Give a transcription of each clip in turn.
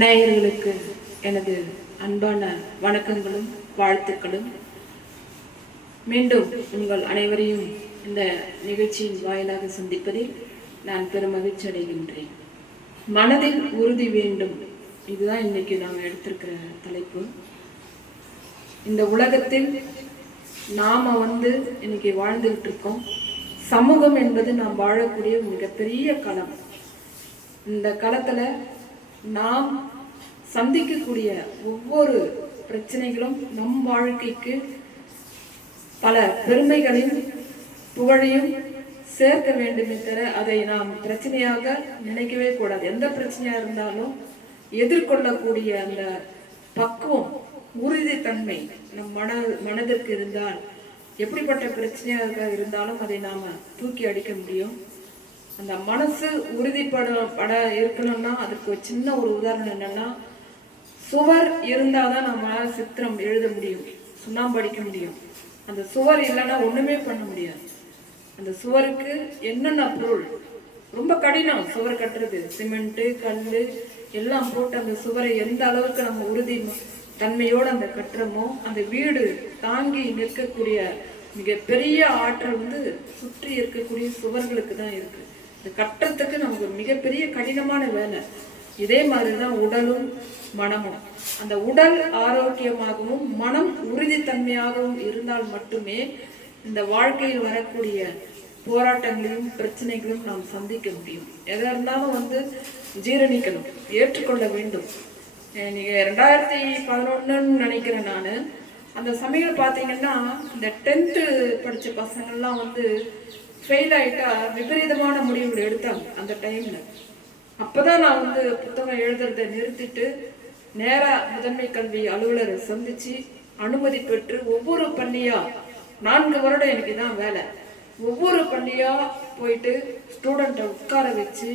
நேயர்களுக்கு எனது அன்பான வணக்கங்களும் வாழ்த்துக்களும். மீண்டும் உங்கள் அனைவரையும் இந்த நிகழ்ச்சியின் வாயிலாக சந்திப்பதில் நான் பெரும் மகிழ்ச்சி அடைகின்றேன். மனதில் உறுதி வேண்டும், இதுதான் இன்னைக்கு நாம் எடுத்திருக்கிற தலைப்பு. இந்த உலகத்தில் நாம இன்னைக்கு வாழ்ந்துகிட்டு இருக்கோம். சமூகம் என்பது நாம் வாழக்கூடிய மிகப்பெரிய களம். இந்த களத்துல நாம் சந்திக்கக்கூடிய ஒவ்வொரு பிரச்சனைகளும் நம் வாழ்க்கைக்கு பல பெருமைகளையும் புகழையும் சேர்க்க வேண்டுமே தவிர அதை நாம் பிரச்சனையாக நினைக்கவே கூடாது. எந்த பிரச்சனையா இருந்தாலும் எதிர்கொள்ளக்கூடிய அந்த பக்குவம், உறுதித்தன்மை நம் மனதிற்கு இருந்தால் எப்படிப்பட்ட பிரச்சனையாக இருந்தாலும் அதை நாம தூக்கி அடிக்க முடியும். அந்த மனசு உறுதிப்பட இருக்கணும்னா அதுக்கு ஒரு சின்ன ஒரு உதாரணம் என்னன்னா, சுவர் இருந்தாதான் நம்மளால சித்திரம் எழுத முடியும், சுண்ணாம்பு அடிக்க முடியும். அந்த சுவர் இல்லைன்னா ஒண்ணுமே பண்ண முடியாது. அந்த சுவருக்கு என்னென்ன பொருள், ரொம்ப கடினம் சுவர் கட்டுறது. சிமெண்ட், கல் எல்லாம் போட்டு அந்த சுவரை எந்த அளவுக்கு நம்ம உறுதி தன்மையோடு அந்த கட்டுறமோ, அந்த வீடு தாங்கி நிற்கக்கூடிய மிக பெரிய ஆற்றல் சுற்றி இருக்கக்கூடிய சுவர்களுக்கு தான் இருக்கு. இது கட்டுறதுக்கு நமக்கு மிகப்பெரிய கடினமான வேலை. இதே மாதிரிதான் உடலும் மனமும். அந்த உடல் ஆரோக்கியமாகவும் மனம் உறுதித்தன்மையாகவும் இருந்தால் மட்டுமே இந்த வாழ்க்கையில் வரக்கூடிய போராட்டங்களையும் பிரச்சனைகளும் நாம் சந்திக்க முடியும். எதா இருந்தாலும் ஜீரணிக்கணும், ஏற்றுக்கொள்ள வேண்டும். நீங்க 2011 நினைக்கிறேன் நான். அந்த சமயம் பார்த்தீங்கன்னா இந்த 10th படிச்ச பசங்கள்லாம் ஃபெயில் ஆயிட்டா விபரீதமான முடிவுகள் எடுத்தாங்க அந்த டைம்ல. அப்பதான் நான் புத்தகம் எழுதுறதை நிறுத்திட்டு நேரா முதன்மை கல்வி அலுவலரை சந்திச்சு அனுமதி பெற்று ஒவ்வொரு பள்ளியா, 4 வருடம் எனக்கு தான் வேலை, ஒவ்வொரு பள்ளியா போயிட்டு ஸ்டூடெண்ட்டை உட்கார வச்சு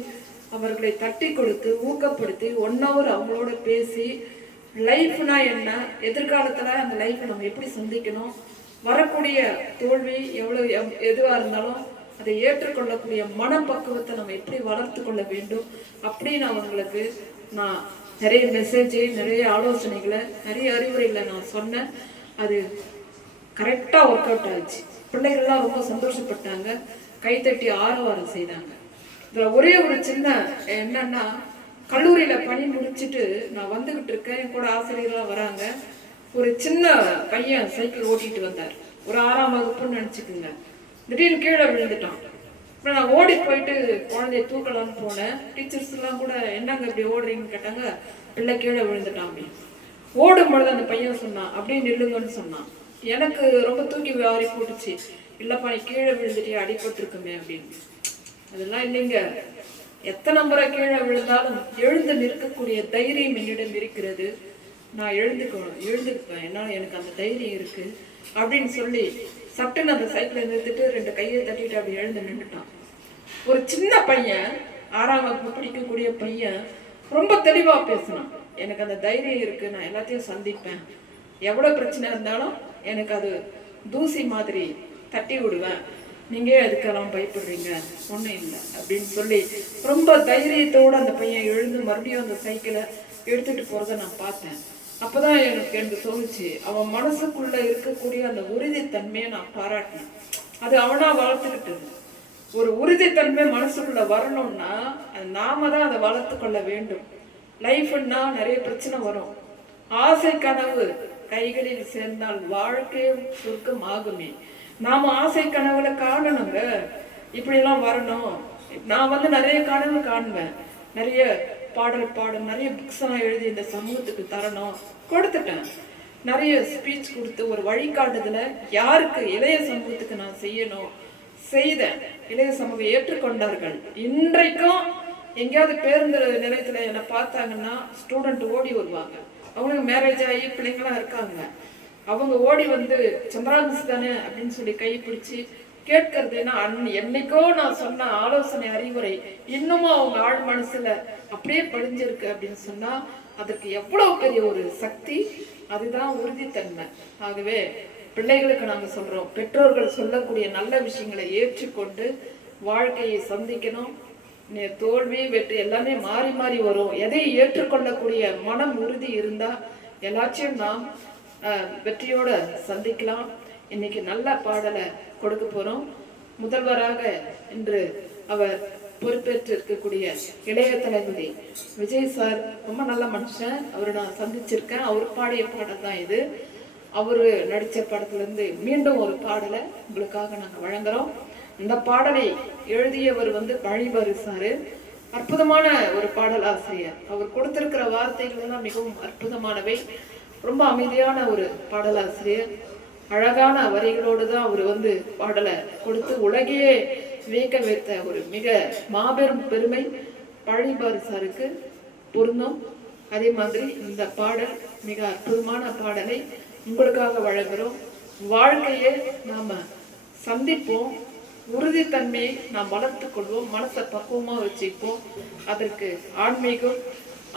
அவர்களை தட்டி கொடுத்து ஊக்கப்படுத்தி 1 hour அவங்களோட பேசி லைஃப்னா என்ன, எதிர்காலத்துல அந்த லைஃப்பை நம்ம எப்படி சந்திக்கணும், வரக்கூடிய தோல்வி எதுவா இருந்தாலும் அதை ஏற்றுக்கொள்ளக்கூடிய மனப்பக்குவத்தை நம்ம எப்படி வளர்த்து கொள்ள வேண்டும் அப்படின்னு அவங்களுக்கு நான் நிறைய மெசேஜ், நிறைய ஆலோசனைகளை, நிறைய அறிவுரைகளை நான் சொன்னேன். அது கரெக்டா ஒர்க் அவுட் ஆச்சு. பிள்ளைகள்லாம் ரொம்ப சந்தோஷப்பட்டாங்க, கைத்தட்டி ஆரவாரம் செய்தாங்க. இதுல ஒரே ஒரு சின்ன என்னன்னா, கல்லூரியில பணி முடிச்சுட்டு நான் வந்துகிட்டு இருக்கேன், என் கூட ஆசிரியர்களாக வராங்க. ஒரு சின்ன பையன் சைக்கிள் ஓட்டிட்டு வந்தார், ஒரு 6ஆம் வகுப்புன்னு நினைச்சுக்குங்க. திடீர்னு கீழே விழுந்துட்டான். அப்புறம் நான் ஓடி போயிட்டு குழந்தைய தூக்கலான்னு போனேன். டீச்சர்ஸ் எல்லாம் கூட என்னங்க இப்படி ஓடுறீங்கன்னு கேட்டாங்க. பிள்ளை கீழே விழுந்துட்டான் அப்படின்னு. ஓடும் பொழுது அந்த பையன் சொன்னான், அப்படியே நில்லுங்கன்னு சொன்னான். எனக்கு ரொம்ப தூக்கி வாரி போட்டுச்சு. இல்லப்பா நீ கீழே விழுந்துட்டே, அடிபட்டிருக்குமே அப்படின்னு. அதெல்லாம் இல்லைங்க, எத்தனை முறை கீழே விழுந்தாலும் எழுந்து நிற்கக்கூடிய தைரியம் என்னிடம் இருக்கிறது. நான் எழுந்துக்குவேன், என்னால் எனக்கு அந்த தைரியம் இருக்கு அப்படின்னு சொல்லி சட்டுன்னு அந்த சைக்கிளை நிறுத்திட்டு 2 கையை தட்டிட்டு அப்படி எழுந்து நின்றுட்டான். ஒரு சின்ன பையன், 6ஆம் வகுப்பு படிக்கக்கூடிய பையன் ரொம்ப தெளிவா பேசினான். எனக்கு அந்த தைரியம் இருக்கு, நான் எல்லாத்தையும் சந்திப்பேன், எவ்வளவு பிரச்சனை இருந்தாலும் எனக்கு அது தூசி மாதிரி தட்டி விடுவேன், நீங்க அதுக்கெல்லாம் பயப்படுறீங்க, ஒண்ணும் இல்லை அப்படின்னு சொல்லி ரொம்ப தைரியத்தோடு அந்த பையன் எழுந்து மறுபடியும் அந்த சைக்கிளை எடுத்துட்டு போறதை நான் பார்த்தேன். அப்பதான் எனக்கு தோணுச்சு, அவன் மனசுக்குள்ள இருக்கக்கூடிய அந்த உறுதித்தன்மையை நான் பாராட்டினேன். அது அவனா வளர்த்துக்கிட்டது. ஒரு உறுதித்தன்மை மனசுக்குள்ள வரணும்னா அது நாம தான் அதை வளர்த்து கொள்ள வேண்டும். லைஃப்னா நிறைய பிரச்சனை வரும். ஆசை கனவு கைகளில் சேர்ந்தால் வாழ்க்கையும் சுருக்கம் ஆகுமே. நாம ஆசை கனவுல காணணுங்க, இப்படியெல்லாம் வரணும். நான் நிறைய கனவு காணுவேன், நிறைய பாடல் பாடும், நிறைய புக்ஸ் எல்லாம் எழுதி இந்த சமூகத்துக்கு தரணும், கொடுத்துட்டேன். நிறைய ஸ்பீச் கொடுத்து ஒரு வழிகாட்டுதல யாருக்கு, இளைய சமூகத்துக்கு நான் செய்யணும் செய்தேன். இளைய சமூகம் ஏற்றுக்கொண்டார்கள். இன்றைக்கும் எங்கேயாவது பேருந்து நிலையத்துல என்னை பார்த்தாங்கன்னா ஸ்டூடெண்ட் ஓடி வருவாங்க. அவங்களுக்கு மேரேஜ் ஆகி பிள்ளைங்களாம் இருக்காங்க. அவங்க ஓடி சந்திரா மிஸ் தானே அப்படின்னு சொல்லி கை பிடிச்சி கேட்கறது. ஏன்னா என்னைக்கோ நான் சொன்ன ஆலோசனை அறிவுரை இன்னமும் அவங்க ஆழ் மனசுல அப்படியே படிஞ்சிருக்கு அப்படின்னு சொன்னா அதற்கு எவ்வளவு பெரிய ஒரு சக்தி. அதுதான் உறுதித்தன்மை. ஆகவே பிள்ளைகளுக்கு நாங்க சொல்றோம், பெற்றோர்கள் சொல்லக்கூடிய நல்ல விஷயங்களை ஏற்றுக்கொண்டு வாழ்க்கையை சந்திக்கணும். தோல்வி வெற்றி எல்லாமே மாறி மாறி வரும். எதை ஏற்றுக்கொள்ளக்கூடிய மனம் உறுதி இருந்தா எல்லாத்தையும் நாம் வெற்றியோட சந்திக்கலாம். இன்னைக்கு நல்ல பாடலை கொடுக்க போறோம். முதல்வராக இன்று அவர் பொறுப்பேற்று இருக்கக்கூடிய இளைய தளபதி விஜய் சார் ரொம்ப நல்ல மனுஷன். அவரை நான் சந்திச்சிருக்கேன். அவர் பாடிய பாடல் தான் இது. அவரு நடிச்ச படத்துல இருந்து மீண்டும் ஒரு பாடலை உங்களுக்காக நாங்கள் வழங்குறோம். இந்த பாடலை எழுதியவர் பழிவாறு சாரு. அற்புதமான ஒரு பாடல் ஆசிரியர். அவர் கொடுத்திருக்கிற வார்த்தைகள் எல்லாம் மிகவும் அற்புதமானவை. ரொம்ப அமைதியான ஒரு பாடலாசிரியர். அழகான வரிகளோடு தான் அவர் பாடலை கொடுத்து உலகையே வியக்க வைத்த ஒரு மிக மாபெரும் பெருமை பழிவாறு சாருக்கு பொருந்தும். அதே மாதிரி இந்த பாடல் மிக அற்புதமான பாடலை உங்களுக்காக வழங்குறோம். வாழ்க்கையை நாம சந்திப்போம், உறுதித்தன்மையை நாம் வளர்த்துக் கொள்வோம், மனசை பக்குவமா வச்சுப்போம். அதற்கு ஆன்மீகம்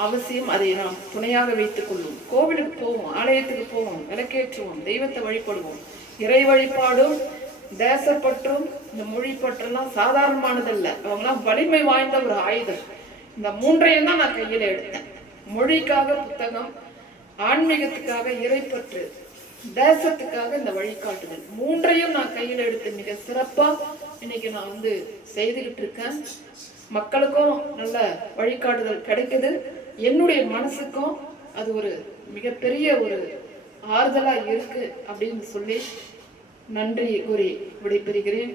அவசியம். அதை நாம் துணையாக வைத்துக் கொள்வோம். கோவிலுக்கு போவோம், ஆலயத்துக்கு போவோம், விளக்கேற்றுவோம், தெய்வத்தை வழிபடுவோம். இறை வழிபாடும் தேசப்பற்றும் இந்த மொழி பற்றெல்லாம் சாதாரணமானதல்ல. அவங்களாம் வலிமை வாய்ந்த ஒரு ஆயுதம். இந்த மூன்றையும் தான் நான் கையில எடுத்தேன். மொழிக்காக புத்தகம், ஆன்மீகத்துக்காக இறைப்பற்று, தேசத்துக்காக இந்த வழிகாட்டுதல், மூன்றையும் நான் கையில் எடுத்து மிக சிறப்பா இன்னைக்கு நான் செய்துகிட்டு இருக்கேன். மக்களுக்கும் நல்ல வழிகாட்டுதல் கிடைக்குது. என்னுடைய மனசுக்கும் அது ஒரு மிகப்பெரிய ஒரு ஆறுதலா இருக்கு அப்படின்னு சொல்லி நன்றி கூறி விடைபெறுகிறேன்.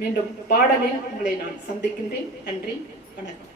மீண்டும் பாடலில் உங்களை நான் சந்திக்கின்றேன். நன்றி, வணக்கம்.